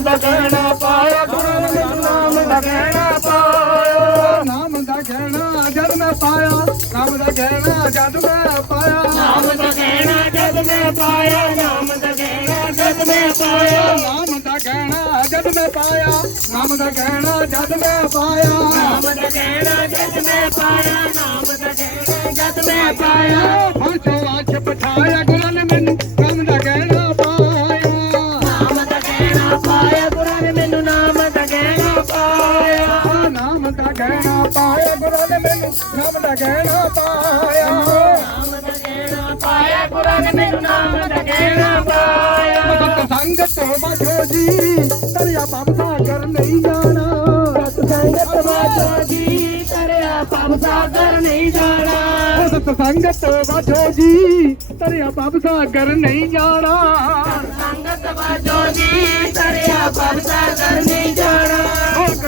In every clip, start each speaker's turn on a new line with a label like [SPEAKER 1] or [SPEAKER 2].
[SPEAKER 1] ਨਾਮ ਦਾ ਗਹਿਣਾ ਪਾਇਆ
[SPEAKER 2] ਗੁਰਾਂ ਨਾਮ ਦਾ ਗਹਿਣਾ ਪਾਇਆ
[SPEAKER 1] ਨਾਮ ਦਾ ਗਹਿਣਾ
[SPEAKER 2] ਜਦ ਮੈਂ ਪਾਇਆ ਨਾਮ ਦਾ ਗਹਿਣਾ ਜਦ ਮੈਂ ਪਾਇਆ
[SPEAKER 1] ਨਾਮ ਦਾ ਗਹਿਣਾ ਜਦ ਮੈਂ ਪਾਇਆ ਨਾਮ ਦਾ ਗਹਿਣਾ ਜਦ ਮੈਂ ਪਾਇਆ
[SPEAKER 2] ਨਾਮ ਦਾ ਗਹਿਣਾ ਜਦ ਮੈਂ ਪਾਇਆ ਨਾਮ ਦਾ ਗਹਿਣਾ ਜਦ ਮੈਂ ਪਾਇਆ
[SPEAKER 1] ਨਾਮ ਦਾ ਗਹਿਣਾ ਜਦ ਮੈਂ ਪਾਇਆ ਨਾਮ ਦਾ ਗਹਿਣਾ ਜਦ ਮੈਂ ਪਾਇਆ
[SPEAKER 2] ਫਾਂਸੋ ਆਛ ਪਠਾਇਆ ਗੁਰਾਂ ਨੇ ਮੈਨੂੰ ਦਾ ਗਹਿਣਾ ਪਾਇਆ।
[SPEAKER 1] ਨਾਮ ਦਾ ਗਹਿਣਾ ਪਾਇਆ ਗੁਰਾਂ ਨੇ ਮੈਨੂੰ ਨਾਮ ਦਾ ਗਹਿਣਾ ਪਾਇਆ
[SPEAKER 2] ਸੰਗਤ ਵਜੋ ਜੀ, ਤਰਿਆ ਪਮ ਸਾਗਰ ਨਹੀਂ ਜਾਣਾ।
[SPEAKER 1] ਸੰਗਤ ਵਾਜੋ ਜੀ ਕਰਿਆ ਪਮ ਸਾਗਰ ਨਹੀਂ ਜਾਣਾ।
[SPEAKER 2] ਸਤ ਸੰਗਤ ਵਜੋ ਜੀ, ਤਰਿਆ ਪਮ ਸਾਗਰ ਨਹੀਂ ਜਾਣਾ
[SPEAKER 1] ਸੰਗਤ ਵਾਜੋ ਜੀ ਕਰਿਆ ਪਮ ਸਾਗਰ ਨਹੀਂ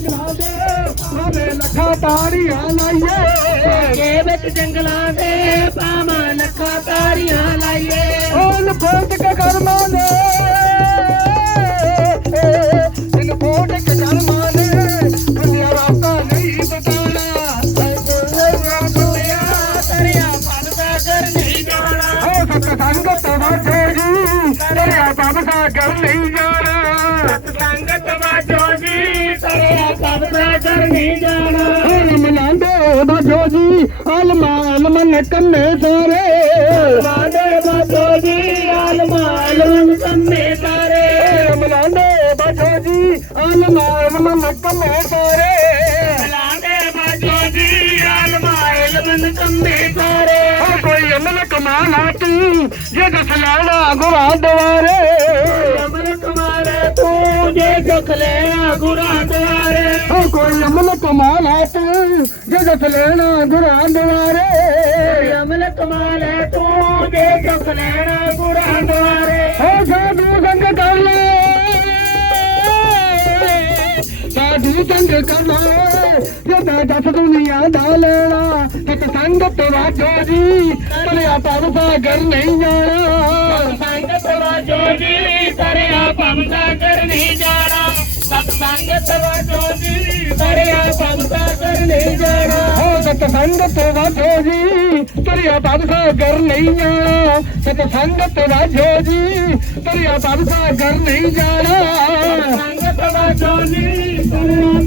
[SPEAKER 2] ਜੰਗਲਾਂ ਦੇ ਭਾਵੇਂ ਲੱਖਾਂ ਤਾਰੀਆਂ ਲਾਈਏ
[SPEAKER 1] ਕੇ ਵਿੱਚ ਜੰਗਲਾਂ ਦੇ ਪਾਵਾਂ ਲੱਖਾਂ ਤਾਰੀਆਂ ਲਾਈਏ
[SPEAKER 2] ਉਹ ਲਫੋਟ ਕੇ ਕਰਮਾਂ ਨੇ ਦਿਨ ਫੋਟ ਕੇ ਕਰਮਾਂ ਨੇ ਦੁਨੀਆ ਰਾਤਾ ਨਹੀਂ ਬਤਾਣਾ
[SPEAKER 1] ਦੁਨੀਆ ਕਰਿਆ ਪਦ
[SPEAKER 2] ਉਹ ਸਤ ਸੰਗਤ ਵਾਜੇ ਜੀ ਤੇਰਾ ਬਾਬ ਸਾਗਰ ਨਹੀਂ ਜਾਣਾ।
[SPEAKER 1] ਅੰਦਰ ਨਹੀਂ ਜਾਣਾ।
[SPEAKER 2] ਹਰਮ ਲਾਂਦੇ ਉਹਦਾ ਸਾਰੇ ਲਾਂਦੇ ਉਹਦਾ ਜੋਜੀ ਆਲਮਾ ਆਲਮਨ ਕੰਨੇ ਸਾਰੇ
[SPEAKER 1] ਹਰਮ ਲਾਂਦੇ ਉਹਦਾ ਜੋਜੀ ਆਲਮਾ ਆਲਮਨ
[SPEAKER 2] ਕੰਨੇ ਸਾਰੇ ਲਾਂਦੇ ਉਹਦਾ ਤੂੰ ਜੇ ਦਸ ਲੈਣਾ ਗੁਰਾ ਦਵਾਰੇ
[SPEAKER 1] ਅਮਲ ਤੂੰ ਜੇ ਦਸ ਲੈਣਾ ਗੁਰਾ
[SPEAKER 2] ਹੋ ਕੋਈ ਅਮਲ ਕਮਾਲ ਹੈ ਤੂੰ ਜਗਤ ਲੈਣਾ ਗੁਰਾਂ ਦਵਾਰੇ
[SPEAKER 1] ਅਮਲ ਕਮਾਲ ਹੈ ਤੂੰ ਜਗਤ ਲੈਣਾ ਗੁਰਾਂ
[SPEAKER 2] ਸਾਧੂ ਸੰਗ ਕਰ ਲੈ। ਸਾਧੂ ਸੰਗ ਕਰ ਲੈ। ਜਦਾ ਦਸ ਦੁਨੀਆ ਦਾ ਲੈਣਾ ਸਤ ਸੰਗ ਤੇਰਾ ਜੋਜੀ ਤਰਿਆ ਪਰ ਸਾਗਰ ਨਹੀਂ ਜਾਣਾ।
[SPEAKER 1] ਸੰਗ ਨਹੀਂ ਜਾਣਾ। ਸੰਗਤ ਵਾਜੋ ਜੀ ਜਾਣਾ।
[SPEAKER 2] ਹੋ ਸਤ ਸੰਗਤ ਵਾਜੋ ਜੀ ਤਰਿਆ ਪਵ ਸਾਗਰ ਨਹੀਂ ਜਾਣਾ। ਸਤ ਸੰਗਤ ਵਾਜੋ ਜੀ ਤਰਿਆ ਪਵ ਸਾਗਰ ਨਹੀਂ ਜਾਣਾ।
[SPEAKER 1] ਸੰਗਤ ਵਾਜੋ ਜੀ ਕਰਿਆ